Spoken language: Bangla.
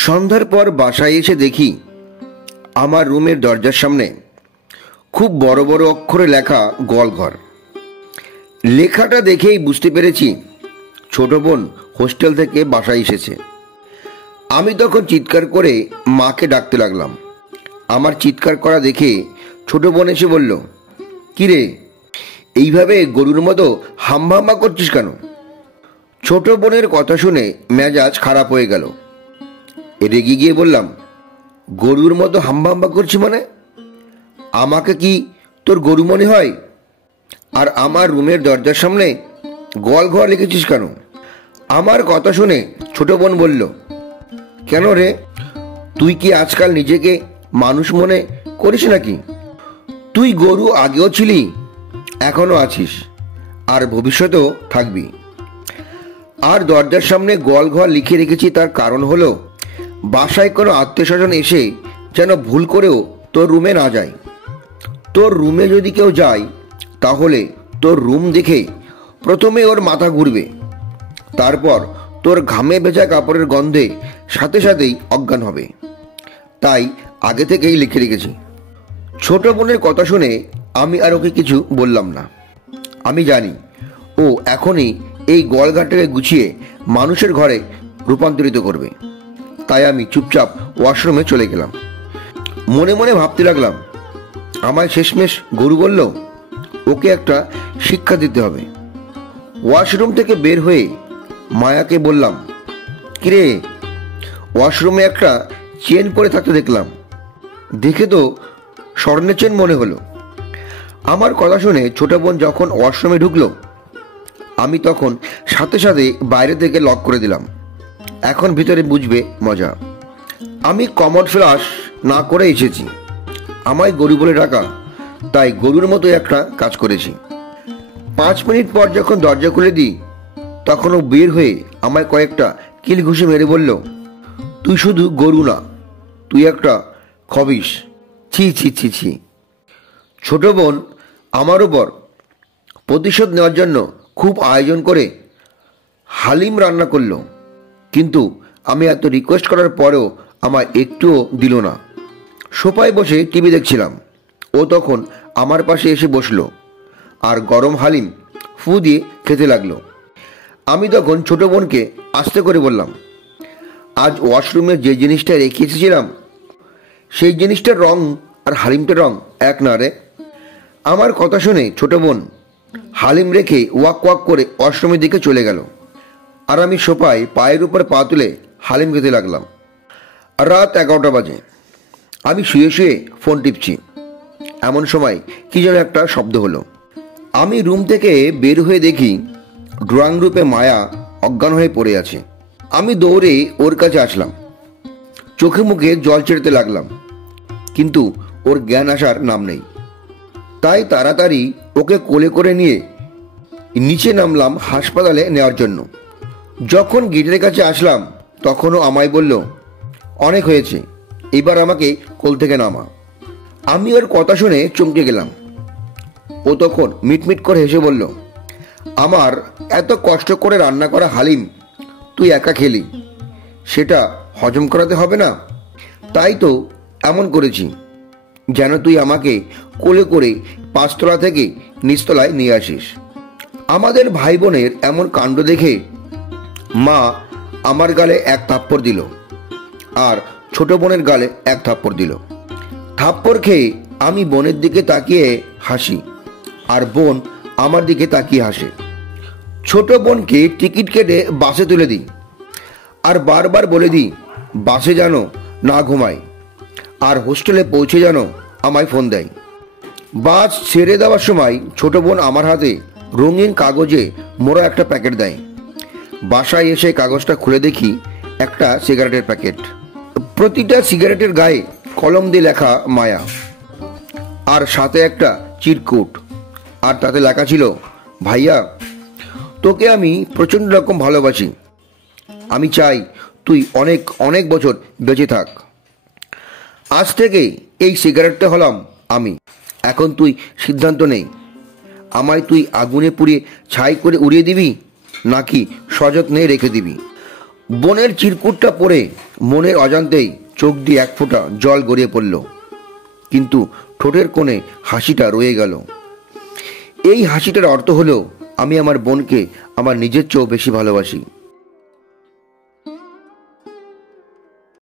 সন্ধ্যার পর বাসায় এসে দেখি আমার রুমের দরজার সামনে খুব বড় বড় অক্ষরে লেখা গোয়ালঘর। লেখাটা দেখেই বুঝতে পেরেছি ছোট বোন হোস্টেল থেকে বাসায় এসেছে। আমি তখন চিৎকার করে মাকে ডাকতে লাগলাম। আমার চিৎকার করা দেখে ছোট বোন এসে বলল, কিরে, এইভাবে গরুর মতো হাম্বা হাম্বা করছিস কেন? ছোট বোনের কথা শুনে মেজাজ খারাপ হয়ে গেল। রেগে গিয়ে বললাম, গরুর মতো হাম্বা হাম্বা করছি মানে? আমাকে কি তোর গরু মনে হয়? আর আমার রুমের দরজার সামনে গোয়ালঘর লিখেছিস কেন? আমার কথা শুনে ছোট বোন বলল, কেন রে, তুই কি আজকাল নিজেকে মানুষ মনে করিস নাকি? তুই গরু আগেও ছিলি, এখনো আছিস, আর ভবিষ্যতেও থাকবি। আর দরজার সামনে গোয়ালঘর লিখে রেখেছি তার কারণ হলো বাসায় কোনো আত্মীয় স্বজন এসে যেন ভুল করেও তোর রুমে না যায়। তোর রুমে যদি কেউ যায় তাহলে তোর রুম দেখে প্রথমে ওর মাথা ঘুরবে, তারপর তোর ঘামে ভেজা কাপড়ের গন্ধে সাথে সাথেই অজ্ঞান হবে। তাই আগে থেকেই লিখে রেখেছি। ছোট বোনের কথা শুনে আমি আর ওকে কিছু বললাম না। আমি জানি ও এখনই এই গোয়ালঘরটাকে গুছিয়ে মানুষের ঘরে রূপান্তরিত করবে। তাই আমি চুপচাপ ওয়াশরুমে চলে গেলাম। মনে মনে ভাবতে লাগলাম, আমায় শেষমেশ গরু বলল, ওকে একটা শিক্ষা দিতে হবে। ওয়াশরুম থেকে বের হয়ে মায়াকে বললাম, কিরে, ওয়াশরুমে একটা চেন পরে থাকতে দেখলাম, দেখে তো স্বর্ণের চেন মনে হলো। আমার কথা শুনে ছোট বোন যখন ওয়াশরুমে ঢুকলো, আমি তখন সাথে সাথে বাইরে থেকে লক করে দিলাম। এখন ভিতরে বুঝবে মজা। আমি কমোড ফ্লাশ না করে এসেছি, আমায় গরু বলে ডাকা, তাই গরুর মতো একটা কাজ করেছি। 5 মিনিট পর যখন দরজা খুলে দিই তখন ও বের হয়ে আমায় কয়েকটা কিল ঘুষি মেরে বলল, তুই শুধু গরু না, তুই একটা খবিস। ছি ছি ছি ছি। ছোট বোন আমার উপর প্রতিশোধ নেওয়ার জন্য খুব আয়োজন করে হালিম রান্না করলো, কিন্তু আমি এত রিকোয়েস্ট করার পরেও আমায় একটুও দিল না। সোফায় বসে টিভি দেখছিলাম, ও তখন আমার পাশে এসে বসলো আর গরম হালিম ফু দিয়ে খেতে লাগলো। আমি তখন ছোট বোনকে আস্তে করে বললাম, আজ ওয়াশরুমে যে জিনিসটা রেখে এসেছিলাম সেই জিনিসটার রং আর হালিমটার রং এক না রে। আমার কথা শুনে ছোট বোন হালিম রেখে ওয়াক ওয়াক করে ওয়াশরুমের দিকে চলে গেল, আর আমি সোফায় পায়ের উপর পা তুলে হালিম খেতে লাগলাম। রাত 11টা বাজে। আমি শুয়ে শুয়ে ফোন টিপছি, এমন সময় কি যেন একটা শব্দ হলো। আমি রুম থেকে বের হয়ে দেখি ড্রয়িং রুমে মায়া অজ্ঞান হয়ে পড়ে আছে। আমি দৌড়ে ওর কাছে আসলাম, চোখে মুখে জল ছেড়তে লাগলাম, কিন্তু ওর জ্ঞান আসার নাম নেই। তাই তাড়াতাড়ি ওকে কোলে করে নিয়ে নিচে নামলাম হাসপাতালে নেওয়ার জন্য। যখন গেটের কাছে আসলাম তখনও আমায় বলল, অনেক হয়েছে, এবার আমাকে কোল থেকে নামা। আমি ওর কথা শুনে চমকে গেলাম। ও তখন মিটমিট করে হেসে বলল, আমার এত কষ্ট করে রান্না করা হালিম তুই একা খেলি, সেটা হজম করাতে হবে না, তাই তো এমন করেছি যেন তুই আমাকে কোলে করে 5 তলা থেকে নিচতলায় নিয়ে আসিস। আমাদের ভাই বোনের এমন কাণ্ড দেখে মা আমার গালে এক থাপ্পড় দিল আর ছোট বোনের গালে এক থাপ্পড় দিল। থাপ্পড় খেয়ে আমি বোনের দিকে তাকিয়ে হাসি আর বোন আমার দিকে তাকিয়ে হাসে। ছোট বোনকে টিকিট কেটে বাসে তুলে দিই আর বারবার বলে দিই বাসে যেন না ঘুমায় আর হোস্টেলে পৌঁছে যেন আমায় ফোন দেয়। বাস ছেড়ে দেওয়ার সময় ছোট বোন আমার হাতে রঙিন কাগজে মোড়া একটা প্যাকেট দেয়। বাসায় এসে কাগজটা খুলে দেখি একটা সিগারেটের প্যাকেট। প্রতিটা সিগারেটের গায়ে কলম দিয়ে লেখা মায়া, আর সাথে একটা চিরকুট, আর তাতে লেখা ছিল, ভাইয়া, তোকে আমি প্রচণ্ড রকম ভালোবাসি, আমি চাই তুই অনেক অনেক বছর বেঁচে থাক। আজ থেকে এই সিগারেটটা হলাম আমি। এখন তুই সিদ্ধান্ত নেই, আমায় তুই আগুনে পুড়িয়ে ছাই করে উড়িয়ে দিবি নাকি সযত্নে রেখে দিবি। বনের চিরকুটটা পড়ে মনের অজান্তেই চোখ দিয়ে এক ফোঁটা জল গড়িয়ে পড়ল, কিন্তু ঠোঁটের কোণে হাসিটা রয়ে গেল। এই হাসিটার অর্থ হলো আমি আমার বোনকে আমার নিজের চেয়েও বেশি ভালোবাসি।